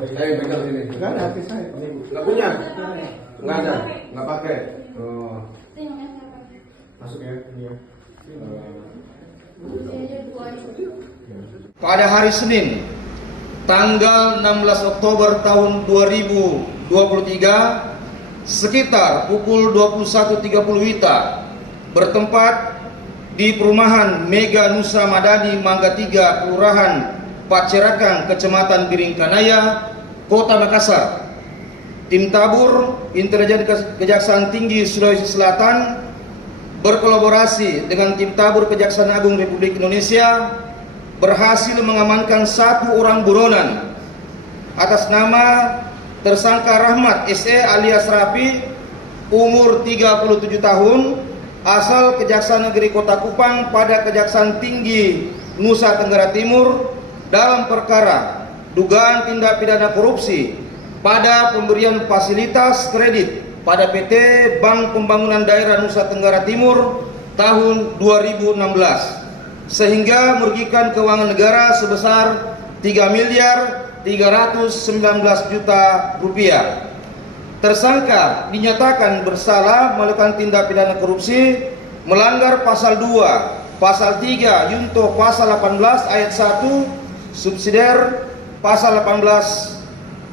Saya pegang sini. Enggak ada hati saya. Nggak punya? Nggak ada? Nggak pakai? Oh. Masuk ya? Ini ya. Pada hari Senin, tanggal 16 Oktober tahun 2023, sekitar pukul 21.30 WITA, bertempat di perumahan Mega Nusa Madani Mangga 3, Kelurahan Pacerakan, Kecamatan Biringkanaya, Kota Makassar. Tim Tabur Intelijen Kejaksaan Tinggi Sulawesi Selatan berkolaborasi dengan Tim Tabur Kejaksaan Agung Republik Indonesia berhasil mengamankan satu orang buronan atas nama tersangka Rahmat SE alias Rapi, umur 37 tahun, asal Kejaksaan Negeri Kota Kupang pada Kejaksaan Tinggi Nusa Tenggara Timur dalam perkara dugaan tindak pidana korupsi pada pemberian fasilitas kredit pada PT Bank Pembangunan Daerah Nusa Tenggara Timur tahun 2016 sehingga merugikan keuangan negara sebesar 3.319.000.000 rupiah. Tersangka dinyatakan bersalah melakukan tindak pidana korupsi melanggar pasal 2, pasal 3 Yunto pasal 18 ayat 1 subsidiar pasal 18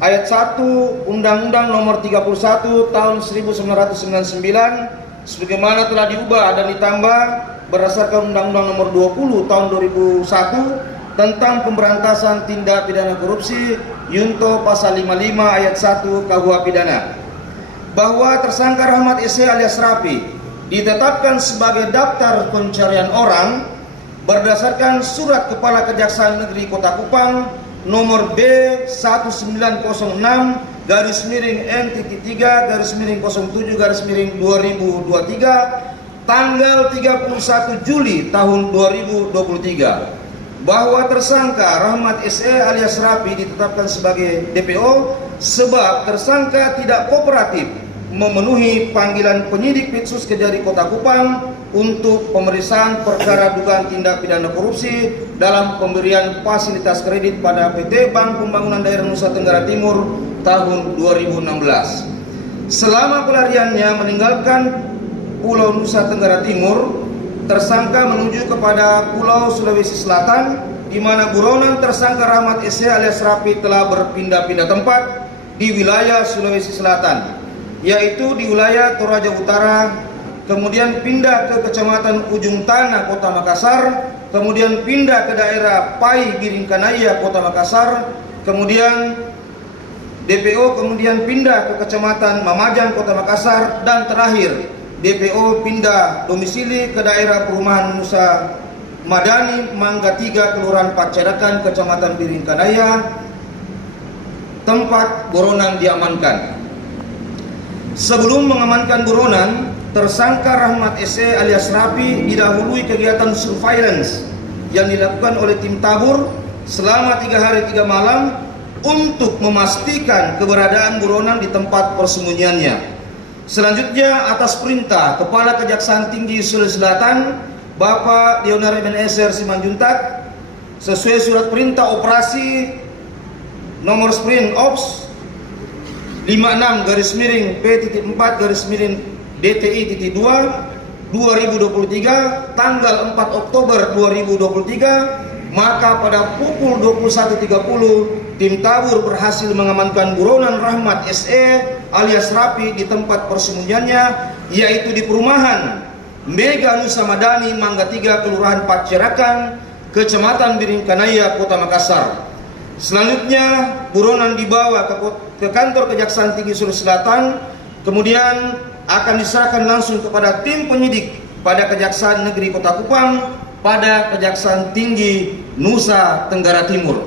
ayat 1 Undang-Undang Nomor 31 Tahun 1999 sebagaimana telah diubah dan ditambah berdasarkan Undang-Undang Nomor 20 Tahun 2001 tentang pemberantasan tindak pidana korupsi Yunto pasal 55 ayat 1 KUH pidana, bahwa tersangka Rahmat SE alias Rapi ditetapkan sebagai daftar pencarian orang berdasarkan surat Kepala Kejaksaan Negeri Kota Kupang nomor B1/N-3/07/2023 tanggal 31 Juli tahun 2023 bahwa tersangka Rahmat SE alias Rapi ditetapkan sebagai DPO sebab tersangka tidak kooperatif memenuhi panggilan penyidik Pitsus Kejari Kota Kupang untuk pemeriksaan perkara dugaan tindak pidana korupsi dalam pemberian fasilitas kredit pada PT Bank Pembangunan Daerah Nusa Tenggara Timur tahun 2016. Selama pelariannya meninggalkan Pulau Nusa Tenggara Timur, tersangka menuju kepada Pulau Sulawesi Selatan, di mana buronan tersangka Rahmat SE alias Rapi telah berpindah-pindah tempat di wilayah Sulawesi Selatan, yaitu di wilayah Toraja Utara, kemudian pindah ke Kecamatan Ujung Tanah Kota Makassar, kemudian pindah ke daerah Pai Biringkanaya Kota Makassar, kemudian DPO kemudian pindah ke Kecamatan Mamajang Kota Makassar, dan terakhir DPO pindah domisili ke daerah perumahan Nusa Madani Mangga 3, Kelurahan Pacerakan, Kecamatan Biringkanaya, tempat buronan diamankan. Sebelum mengamankan buronan, tersangka Rahmat SE alias Rapi didahului kegiatan surveillance yang dilakukan oleh tim Tabur selama 3 hari 3 malam untuk memastikan keberadaan buronan di tempat persembunyiannya. Selanjutnya, atas perintah Kepala Kejaksaan Tinggi Sulawesi Selatan Bapak Dionar MNSR Simanjuntak, sesuai surat perintah operasi nomor Sprint Ops 56/P.4/DTI.2 2023 tanggal 4 Oktober 2023, maka pada pukul 21.30 tim Tabur berhasil mengamankan buronan Rahmat SE alias Rapi di tempat persembunyiannya, yaitu di perumahan Mega Nusa Madani Mangga 3, Kelurahan Pacerakan, Kecamatan Biringkanaya, Kota Makassar. Selanjutnya buronan dibawa ke kantor Kejaksaan Tinggi Sulawesi Selatan, kemudian akan diserahkan langsung kepada tim penyidik pada Kejaksaan Negeri Kota Kupang pada Kejaksaan Tinggi Nusa Tenggara Timur.